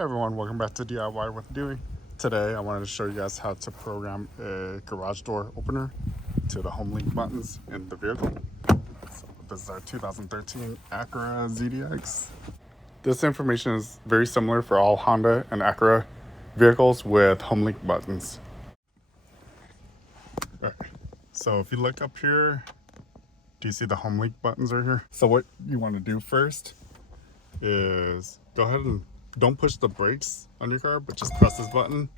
Hey everyone, welcome back to DIY with Dewey. Today I wanted to show you guys how to program a garage door opener to the HomeLink buttons in the vehicle. So this is our 2013 Acura ZDX. This information is very similar for all Honda and Acura vehicles with HomeLink buttons. Alright, so if you look up here, do you see the HomeLink buttons right here? So what you want to do first is go ahead and don't push the brakes on your car, but just press this button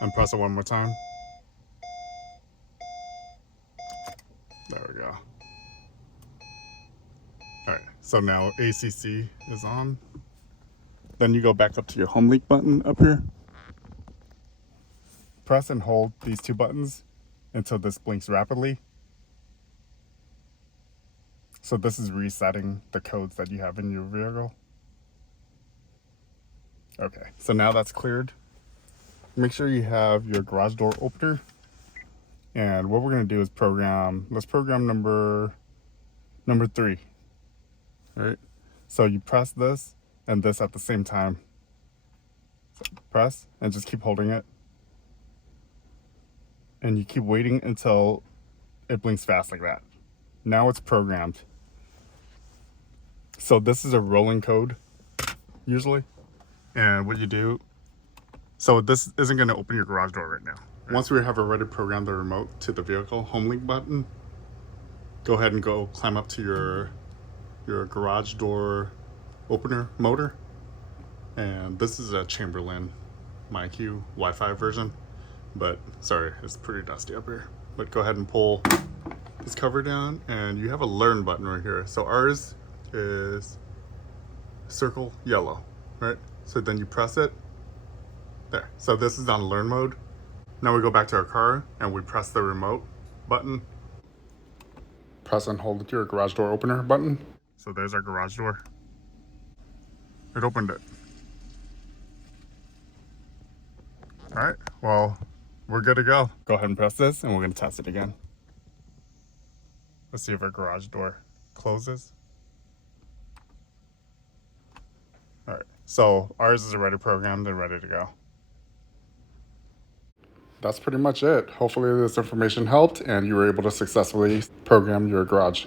and press it one more time. There we go. Alright, so now ACC is on. Then you go back up to your HomeLink button up here. Press and hold these two buttons until this blinks rapidly. So this is resetting the codes that you have in your vehicle. Okay, so now that's cleared. Make sure you have your garage door opener. And what we're gonna do is let's program number 3. All right, so you press this and this at the same time. So press and just keep holding it. And you keep waiting until it blinks fast like that. Now it's programmed. So this is a rolling code, usually. And what you do, so this isn't going to open your garage door right now. Once we have already programmed the remote to the vehicle HomeLink button, go ahead and climb up to your garage door opener motor. And this is a Chamberlain MyQ Wi-Fi version, but sorry, it's pretty dusty up here. But go ahead and pull this cover down and you have a learn button right here. So ours is circle yellow, right? So then you press it there. So this is on learn mode. Now we go back to our car and we press the remote button. Press and hold your garage door opener button. So there's our garage door. It opened it. All right, well, we're good to go. Go ahead and press this and we're gonna test it again. Let's see if our garage door closes. All right, so ours is already programmed and ready to go. That's pretty much it. Hopefully this information helped and you were able to successfully program your garage.